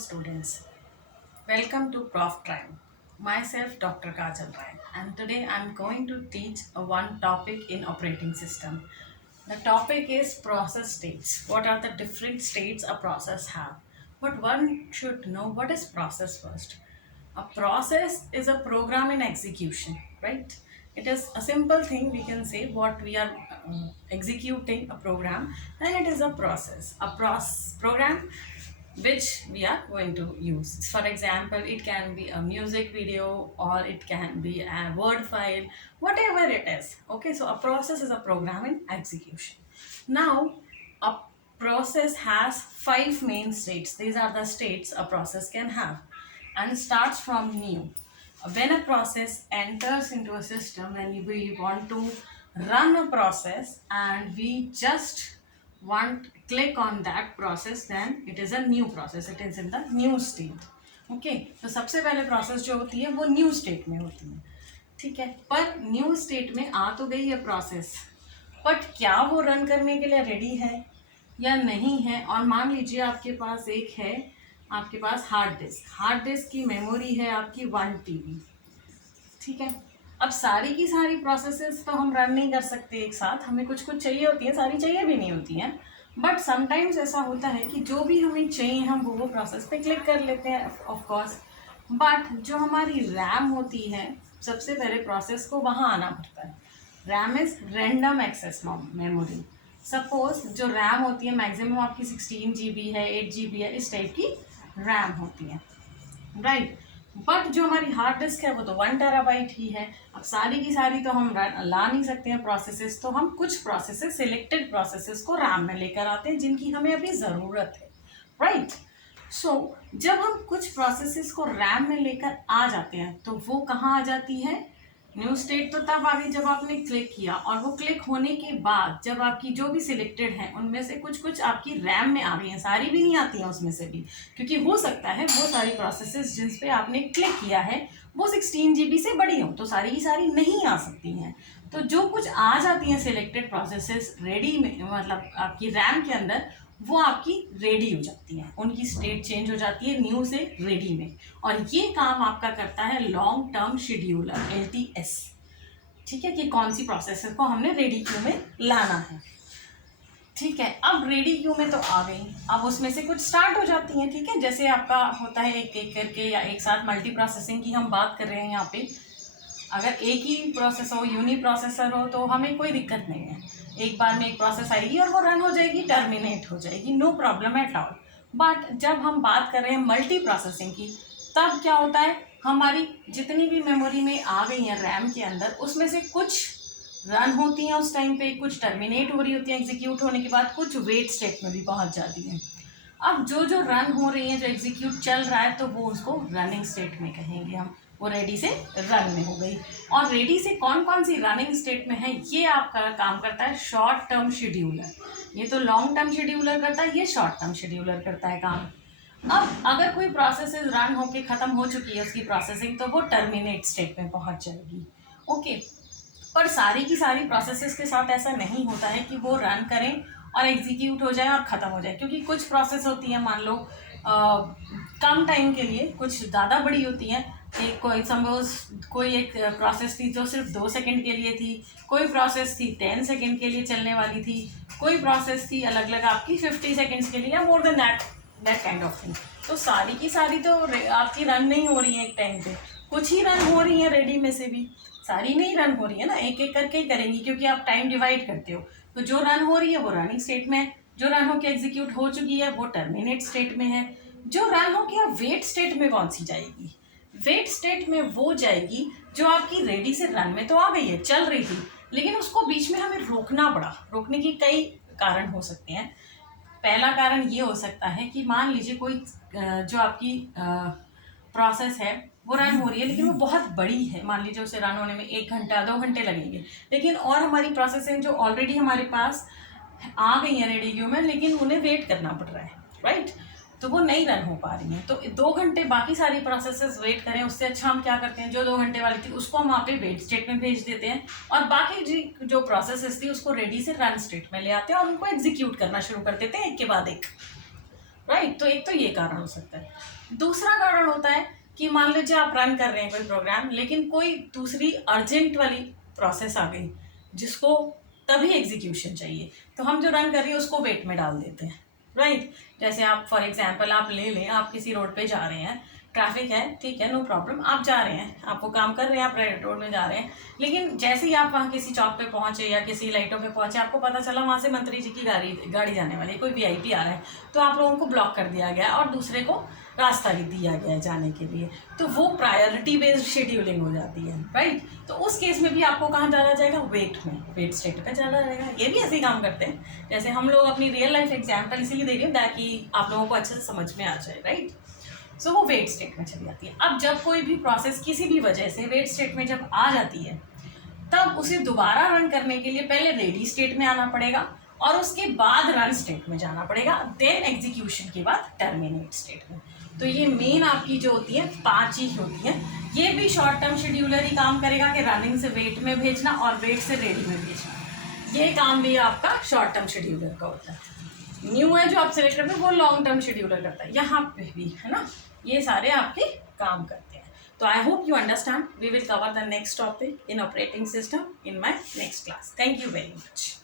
students. Welcome to Prof Time. Myself Dr. Kajal Rai, and today I'm going to teach one topic in operating system. The topic is process states. What are the different states a process have? But one should know what is process first. A process is a program in execution, right? It is a simple thing. We can say what we are executing a program, and it is a process. A program which we are going to use. For example, it can be a music video or it can be a word file, whatever it is. Okay, so a process is a program in execution. Now, a process has five main states. These are the states a process can have, and starts from new. When a process enters into a system, when we want to run a process and we just want click on that process, then it is a new process. It is in the new state. Okay, तो सबसे पहले process जो होती है वो new state में होती है. ठीक है, पर न्यू स्टेट में आ तो गई है प्रोसेस, बट क्या वो रन करने के लिए रेडी है या नहीं है. और मान लीजिए आपके पास एक है, आपके पास हार्ड डिस्क की मेमोरी है आपकी 1 TB. ठीक है, अब सारी की सारी प्रोसेसेस तो हम रन नहीं कर सकते एक साथ. हमें कुछ कुछ चाहिए होती है, सारी चाहिए भी नहीं होती हैं. बट समटाइम्स ऐसा होता है कि जो भी हमें चाहिए हम वो प्रोसेस पे क्लिक कर लेते हैं ऑफ कोर्स. बट जो हमारी रैम होती है, सबसे पहले प्रोसेस को वहाँ आना पड़ता है. RAM is random access memory. Suppose जो रैम होती है मैक्सिमम आपकी 16 GB है, 8 GB है, इस टाइप की रैम होती है, राइट. बट जो हमारी हार्ड डिस्क है वो तो 1 TB ही है. अब सारी की सारी तो हम ला नहीं सकते हैं प्रोसेसेस, तो हम कुछ प्रोसेसेस, सिलेक्टेड प्रोसेसेस को रैम में लेकर आते हैं जिनकी हमें अभी ज़रूरत है, राइट. सो जब हम कुछ प्रोसेसेस को रैम में लेकर आ जाते हैं तो वो कहाँ आ जाती है. न्यू स्टेट तो तब आ गई जब आपने क्लिक किया, और वो क्लिक होने के बाद जब आपकी जो भी सिलेक्टेड है उनमें से कुछ कुछ आपकी रैम में आ गई हैं. सारी भी नहीं आती हैं उसमें से भी, क्योंकि हो सकता है वो सारी प्रोसेसेस जिस पे आपने क्लिक किया है वो 16 GB से बड़ी हो, तो सारी की सारी नहीं आ सकती हैं. तो जो कुछ आ जाती हैं सिलेक्टेड प्रोसेसेस रेडी में, मतलब आपकी रैम के अंदर, वो आपकी रेडी हो जाती हैं. उनकी स्टेट चेंज हो जाती है न्यू से रेडी में. और ये काम आपका करता है लॉन्ग टर्म शेड्यूलर, LTS. ठीक है, कि कौन सी प्रोसेसर को हमने रेडी क्यू में लाना है. ठीक है, अब रेडी क्यू में तो आ गई, अब उसमें से कुछ स्टार्ट हो जाती हैं. ठीक है, जैसे आपका होता है एक एक करके या एक साथ मल्टी प्रोसेसिंग की हम बात कर रहे हैं यहाँ पे. अगर एक ही प्रोसेस हो, यूनी प्रोसेसर हो, तो हमें कोई दिक्कत नहीं है. एक बार में एक प्रोसेस आएगी और वो रन हो जाएगी, टर्मिनेट हो जाएगी, no problem at all. But जब हम बात कर रहे हैं मल्टी प्रोसेसिंग की, तब क्या होता है, हमारी जितनी भी मेमोरी में आ गई हैं रैम के अंदर, उसमें से कुछ रन होती हैं उस टाइम पे, कुछ टर्मिनेट हो रही होती हैं एग्जीक्यूट होने के बाद, कुछ वेट स्टेट में भी पहुंच जाती हैं. अब जो जो रन हो रही हैं, जो एग्जीक्यूट चल रहा है, तो वो उसको रनिंग स्टेट में कहेंगे हम. वो रेडी से रन में हो गई. और रेडी से कौन कौन सी रनिंग स्टेट में है, ये आपका काम करता है शॉर्ट टर्म शेड्यूलर. ये तो लॉन्ग टर्म शेड्यूलर करता है, ये शॉर्ट टर्म शेड्यूलर करता है काम. अब अगर कोई प्रोसेस रन होके ख़त्म हो चुकी है उसकी प्रोसेसिंग, तो वो टर्मिनेट स्टेट में पहुंच जाएगी. ओके, पर सारी की सारी प्रोसेसेस के साथ ऐसा नहीं होता है कि वो रन करें और एग्जीक्यूट हो जाए और ख़त्म हो जाए. क्योंकि कुछ प्रोसेस होती हैं, मान लो कम टाइम के लिए, कुछ ज़्यादा बड़ी होती हैं. एक कोई सपोज कोई एक प्रोसेस थी जो सिर्फ 2 सेकंड के लिए थी, कोई प्रोसेस थी 10 सेकंड के लिए चलने वाली थी, कोई प्रोसेस थी अलग अलग आपकी 50 सेकंड्स के लिए, या more than that kind of thing. तो सारी की सारी तो आपकी रन नहीं हो रही है एक टाइम पे, कुछ ही रन हो रही हैं रेडी में से भी. सारी नहीं रन हो रही है ना, एक एक करके ही करेंगी, क्योंकि आप टाइम डिवाइड करते हो. तो जो रन हो रही है वो रनिंग स्टेट में है, जो रन होकर एग्जीक्यूट हो चुकी है वो टर्मिनेट स्टेट में है. जो रन होकर अब वेट स्टेट में कौन सी जाएगी, वेट स्टेट में वो जाएगी जो आपकी रेडी से रन में तो आ गई है, चल रही थी, लेकिन उसको बीच में हमें रोकना पड़ा. रोकने के कई कारण हो सकते हैं. पहला कारण ये हो सकता है कि मान लीजिए कोई जो आपकी प्रोसेस है वो रन हो रही है, लेकिन वो बहुत बड़ी है. मान लीजिए उसे रन होने में 1 घंटा 2 घंटे लगेंगे, लेकिन और हमारी प्रोसेस हैं जो ऑलरेडी हमारे पास आ गई हैं रेडी क्यू में, लेकिन उन्हें वेट करना पड़ रहा है, राइट. तो वो नहीं रन हो पा रही हैं. तो 2 घंटे बाकी सारी प्रोसेसेस वेट करें, उससे अच्छा हम क्या करते हैं, जो 2 घंटे वाली थी उसको हम वहाँ पे वेट स्टेट में भेज देते हैं, और बाकी जो प्रोसेसेस थी उसको रेडी से रन स्टेट में ले आते हैं और उनको एग्जीक्यूट करना शुरू कर देते हैं एक के बाद एक, राइट. तो एक तो ये कारण हो सकता है. दूसरा कारण होता है कि मान लीजिए आप रन कर रहे हैं कोई प्रोग्राम, लेकिन कोई दूसरी अर्जेंट वाली प्रोसेस आ गई जिसको तभी एग्जीक्यूशन चाहिए, तो हम जो रन कर रहे हैं उसको वेट में डाल देते हैं, राइट। जैसे आप फॉर एग्जांपल आप ले लें, आप किसी रोड पे जा रहे हैं, ट्रैफिक है, ठीक है, नो प्रॉब्लम, आप जा रहे हैं, आपको काम कर रहे हैं, आप रोड में जा रहे हैं, लेकिन जैसे ही आप वहाँ किसी चौक पे पहुँचे या किसी लाइटों पे पहुँचे, आपको पता चला वहाँ से मंत्री जी की गाड़ी जाने वाली है, कोई वीआईपी आ रहा है, तो आप लोगों को ब्लॉक कर दिया गया और दूसरे को रास्ता भी दिया गया है जाने के लिए, तो वो प्रायोरिटी बेस्ड शेड्यूलिंग हो जाती है, राइट। तो उस केस में भी आपको कहाँ जाना जाएगा, वेट में, वेट स्टेट पे जाना रहेगा। ये भी ऐसे ही काम करते हैं, जैसे हम लोग अपनी रियल लाइफ एग्जाम्पल इसीलिए दे रही हूँ ताकि आप लोगों को अच्छे से समझ में आ जाए, राइट। सो वो वेट स्टेट में चली जाती है। अब जब कोई भी प्रोसेस किसी भी वजह से वेट स्टेट में जब आ जाती है, तब उसे दोबारा रन करने के लिए पहले रेडी स्टेट में आना पड़ेगा और उसके बाद रन स्टेट में जाना पड़ेगा, देन एग्जीक्यूशन के बाद टर्मिनेट स्टेट में। तो ये मेन आपकी जो होती है 5 ही होती है। ये भी शॉर्ट टर्म शेड्यूलर ही काम करेगा कि रनिंग से वेट में भेजना और वेट से रेडी में भेजना। ये काम भी आपका शॉर्ट टर्म शेड्यूलर का होता है। न्यू है जो आप सिलेक्ट करते हैं वो लॉन्ग टर्म शेड्यूलर करता है, यहाँ पे भी है ना, ये सारे आपके काम करते हैं। तो I hope you understand. We will cover the next topic in operating system in my next class. Thank you very much.